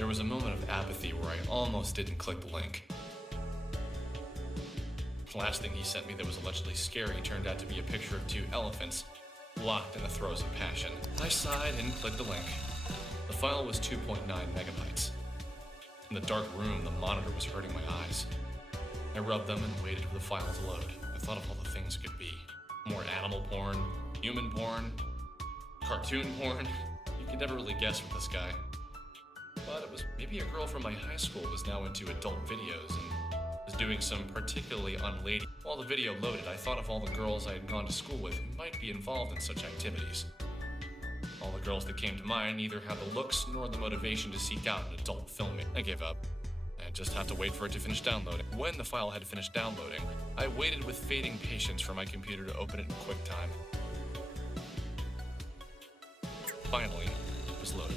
There was a moment of apathy where I almost didn't click the link. The last thing he sent me that was allegedly scary turned out to be a picture of two elephants locked in the throes of passion. I sighed and clicked the link. The file was 2.9 megabytes. In the dark room, the monitor was hurting my eyes. I rubbed them and waited for the file to load. I thought of all the things it could be. More animal porn, human porn, cartoon porn. You could never really guess with this guy. But it was maybe a girl from my high school was now into adult videos and was doing some particularly unlady. While the video loaded, I thought of all the girls I had gone to school with who might be involved in such activities. All the girls that came to mind neither had the looks nor the motivation to seek out an adult filming. I gave up. I just had to wait for it to finish downloading. When the file had finished downloading, I waited with fading patience for my computer to open it in QuickTime. Finally, it was loaded.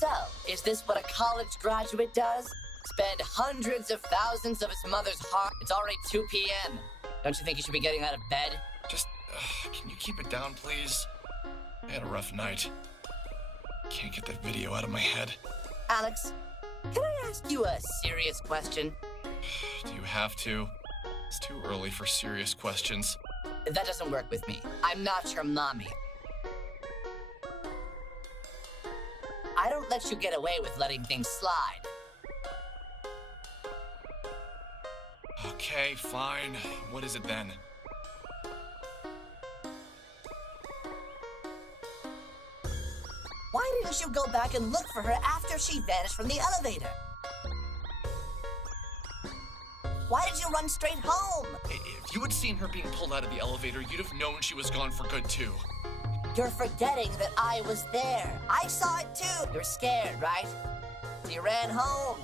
So, is this what a college graduate does? Spend hundreds of thousands of his mother's heart? It's already 2 p.m. Don't you think you should be getting out of bed? Just, can you keep it down, please? I had a rough night. Can't get that video out of my head. Alex, can I ask you a serious question? Do you have to? It's too early for serious questions. That doesn't work with me. I'm not your mommy. I don't let you get away with letting things slide. Okay, fine. What is it then? Why didn't you go back and look for her after she vanished from the elevator? Why did you run straight home? If you had seen her being pulled out of the elevator, you'd have known she was gone for good, too. You're forgetting that I was there. I saw it too. You're scared, right? So you ran home.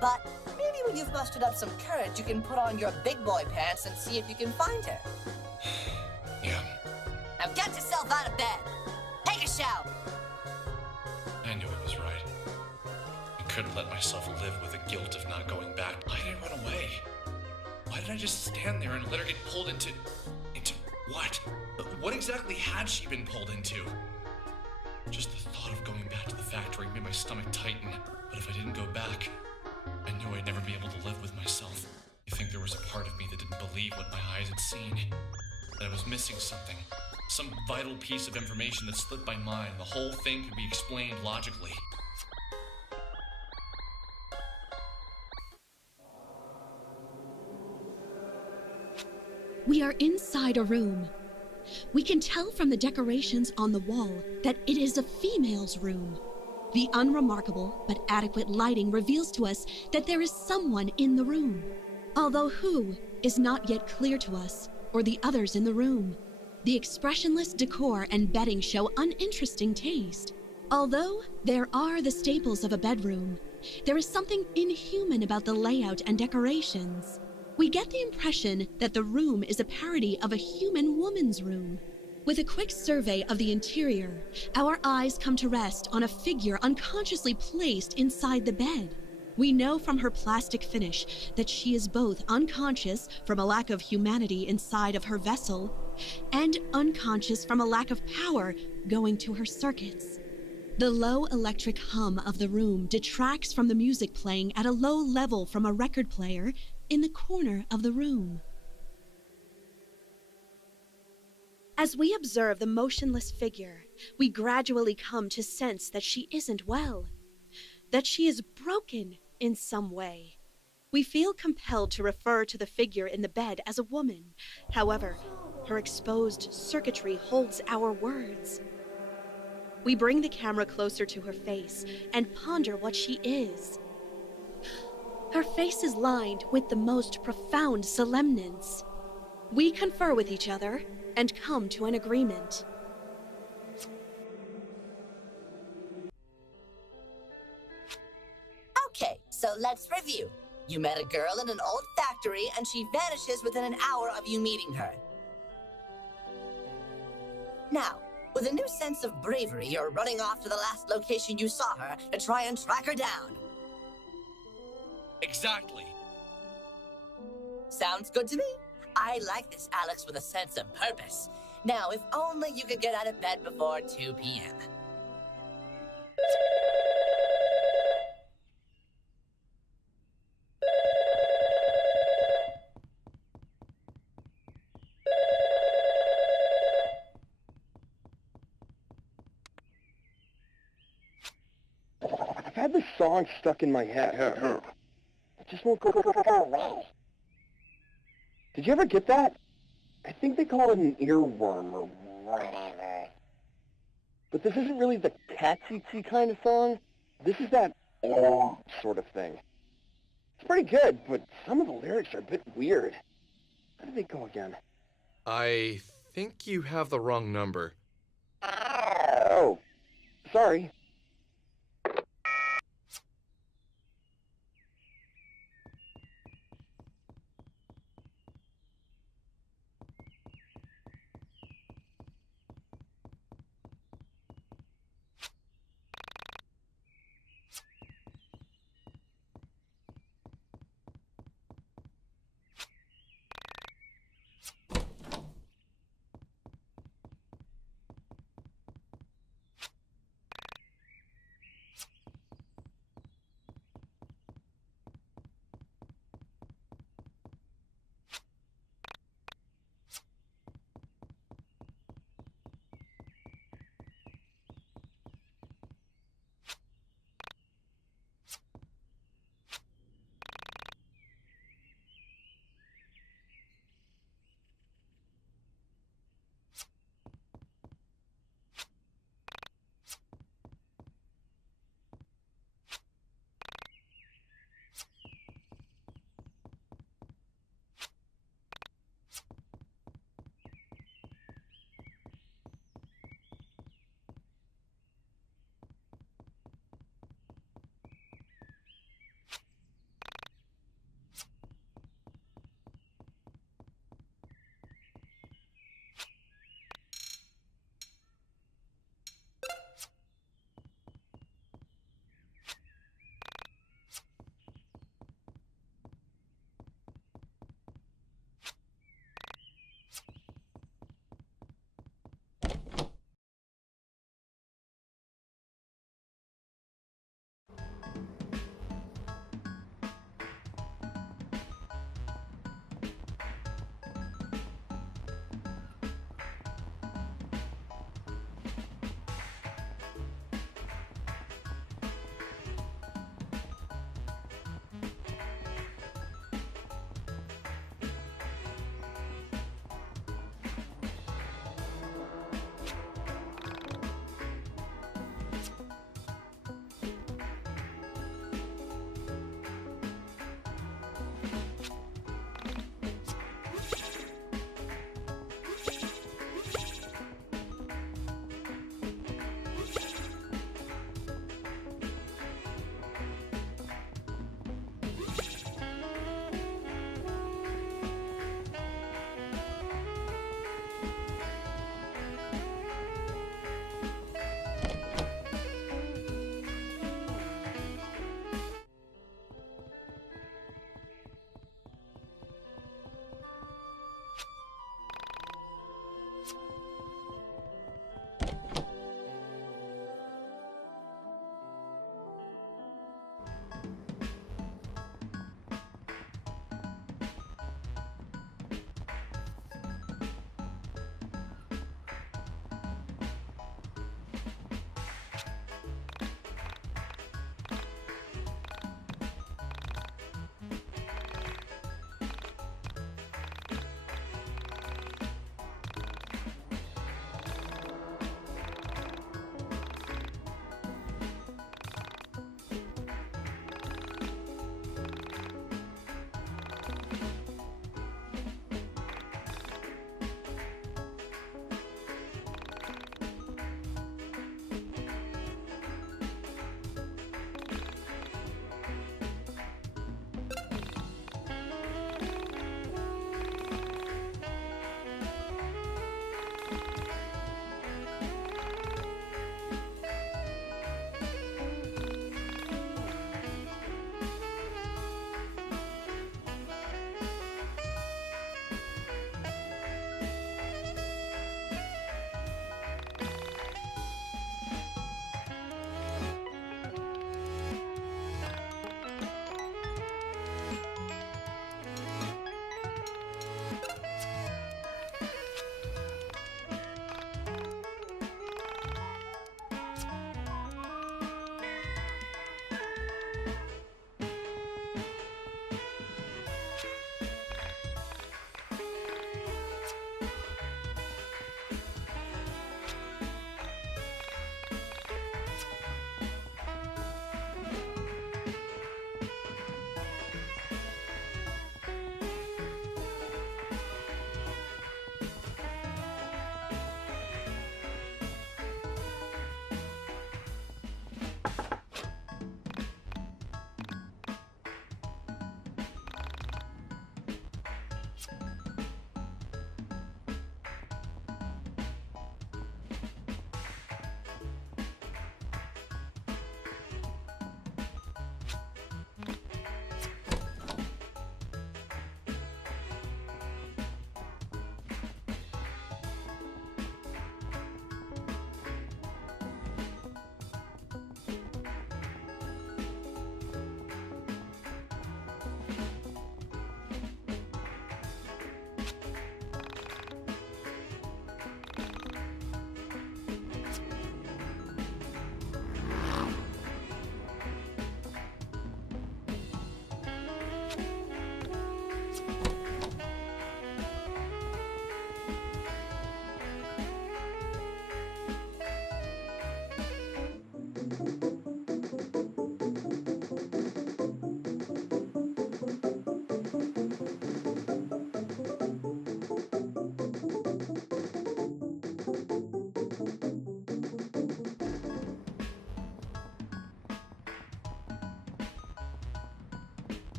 But maybe when you've mustered up some courage, you can put on your big boy pants and see if you can find her. Yeah. Now get yourself out of bed. Take a shower. I knew it was right. I couldn't let myself live with the guilt of not going back. Why did I run away? Why did I just stand there and let her get pulled into what? What exactly had she been pulled into? Just the thought of going back to the factory made my stomach tighten. But if I didn't go back, I knew I'd never be able to live with myself. I think there was a part of me that didn't believe what my eyes had seen. That I was missing something. Some vital piece of information that slipped my mind. The whole thing could be explained logically. We are inside a room. We can tell from the decorations on the wall that it is a female's room. The unremarkable but adequate lighting reveals to us that there is someone in the room, although who is not yet clear to us or the others in the room. The expressionless decor and bedding show uninteresting taste. Although there are the staples of a bedroom, there is something inhuman about the layout and decorations. We get the impression that the room is a parody of a human woman's room. With a quick survey of the interior, our eyes come to rest on a figure unconsciously placed inside the bed. We know from her plastic finish that she is both unconscious from a lack of humanity inside of her vessel and unconscious from a lack of power going to her circuits. The low electric hum of the room detracts from the music playing at a low level from a record player in the corner of the room. As we observe the motionless figure, we gradually come to sense that she isn't well, that she is broken in some way. We feel compelled to refer to the figure in the bed as a woman. However, her exposed circuitry holds our words. We bring the camera closer to her face and ponder what she is. Her face is lined with the most profound solemnance. We confer with each other and come to an agreement. Okay, so let's review. You met a girl in an old factory, and she vanishes within an hour of you meeting her. Now, with a new sense of bravery, you're running off to the last location you saw her to try and track her down. Exactly. Sounds good to me. I like this Alex with a sense of purpose. Now, if only you could get out of bed before 2 p.m. I've had this song stuck in my head. It just won't go away. Did you ever get that? I think they call it an earworm or whatever. But this isn't really the catchy kind of song. This is that sort of thing. It's pretty good, but some of the lyrics are a bit weird. How do they go again? I think you have the wrong number. Oh, sorry.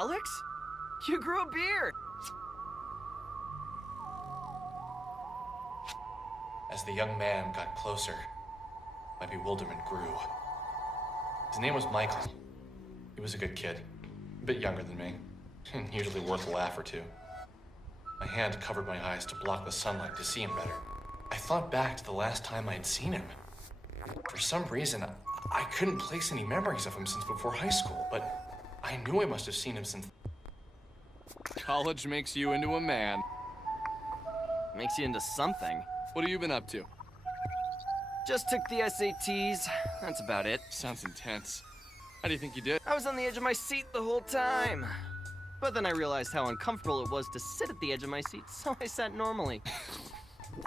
Alex? You grew a beard! As the young man got closer, my bewilderment grew. His name was Michael. He was a good kid, a bit younger than me, and usually worth a laugh or two. My hand covered my eyes to block the sunlight to see him better. I thought back to the last time I had seen him. For some reason, I couldn't place any memories of him since before high school, but I knew I must have seen him since... College makes you into a man. Makes you into something. What have you been up to? Just took the SATs. That's about it. Sounds intense. How do you think you did? I was on the edge of my seat the whole time. But then I realized how uncomfortable it was to sit at the edge of my seat, so I sat normally.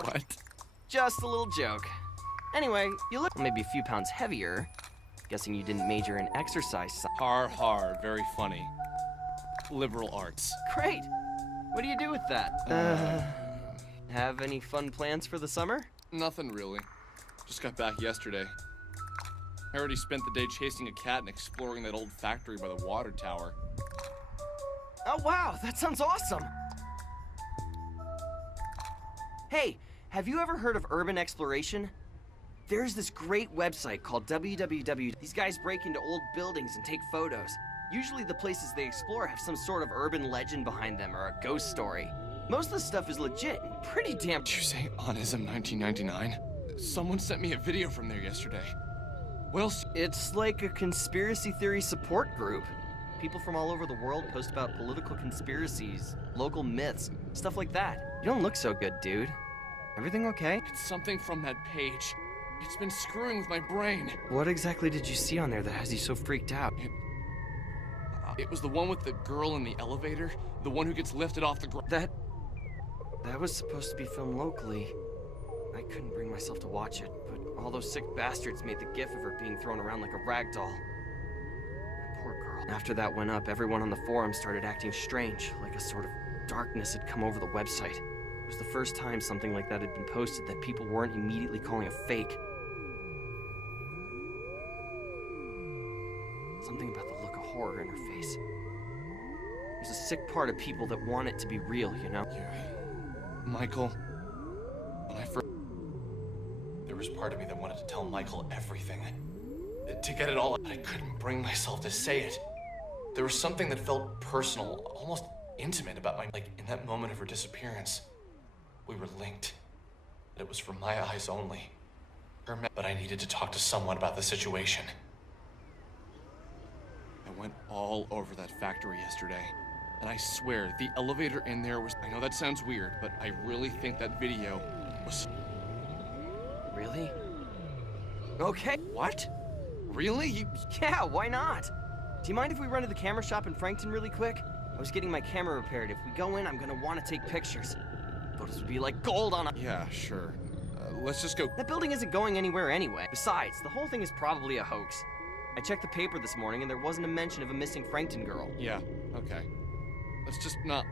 What? Just a little joke. Anyway, you look maybe a few pounds heavier. Guessing you didn't major in exercise. Har har, very funny. Liberal arts. Great. What do you do with that? Have any fun plans for the summer? Nothing really. Just got back yesterday. I already spent the day chasing a cat and exploring that old factory by the water tower. Oh wow, that sounds awesome! Hey, have you ever heard of urban exploration? There's this great website called www. These guys break into old buildings and take photos. Usually the places they explore have some sort of urban legend behind them or a ghost story. Most of the stuff is legit and pretty damn... Did you say Onism 1999? Someone sent me a video from there yesterday. What else? It's like a conspiracy theory support group. People from all over the world post about political conspiracies, local myths, stuff like that. You don't look so good, dude. Everything okay? It's something from that page. It's been screwing with my brain. What exactly did you see on there that has you so freaked out? It was the one with the girl in the elevator, the one who gets lifted off the ground. That was supposed to be filmed locally. I couldn't bring myself to watch it, but all those sick bastards made the gif of her being thrown around like a rag doll. That poor girl. After that went up, everyone on the forum started acting strange, like a sort of darkness had come over the website. It was the first time something like that had been posted that people weren't immediately calling a fake. Something about the look of horror in her face. There's a sick part of people that want it to be real, you know? Yeah. Michael, when I first... There was part of me that wanted to tell Michael everything. To get it all out, but I couldn't bring myself to say it. There was something that felt personal, almost intimate about like in that moment of her disappearance. We were linked. It was for my eyes only. But I needed to talk to someone about the situation. I went all over that factory yesterday. And I swear, the elevator in there was... I know that sounds weird, but I really think that video was... Really? Okay. What? Really? Yeah, why not? Do you mind if we run to the camera shop in Frankton really quick? I was getting my camera repaired. If we go in, I'm gonna want to take pictures. Photos would be like gold on a... Yeah, sure. Let's just go... That building isn't going anywhere anyway. Besides, the whole thing is probably a hoax. I checked the paper this morning and there wasn't a mention of a missing Frankton girl. Yeah, okay. Let's just not...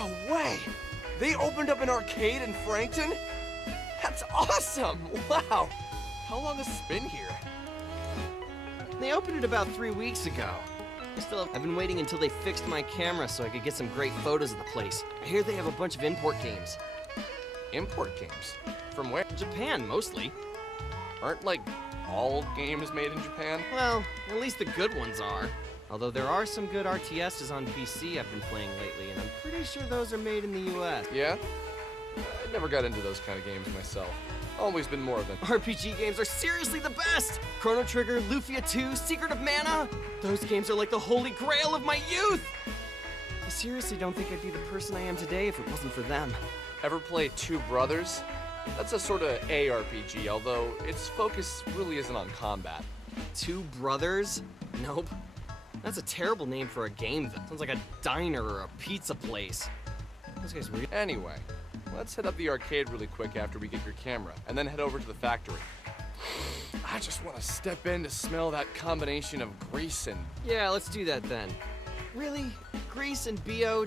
No way! They opened up an arcade in Frankton? That's awesome! Wow! How long has this been here? They opened it about 3 weeks ago. I've been waiting until they fixed my camera so I could get some great photos of the place. I hear they have a bunch of import games. Import games? From where? Japan, mostly. Aren't, like, all games made in Japan? Well, at least the good ones are. Although there are some good RTSs on PC I've been playing lately, and I'm pretty sure those are made in the US. Yeah? I never got into those kind of games myself. Always been more of an RPG games are seriously the best! Chrono Trigger, Lufia 2, Secret of Mana! Those games are like the holy grail of my youth! I seriously don't think I'd be the person I am today if it wasn't for them. Ever play Two Brothers? That's a sort of ARPG, although its focus really isn't on combat. Two Brothers? Nope. That's a terrible name for a game, though. Sounds like a diner or a pizza place. Those guys really... Anyway, let's hit up the arcade really quick after we get your camera, and then head over to the factory. I just want to step in to smell that combination of grease and... Yeah, let's do that then. Really? Grease and BO?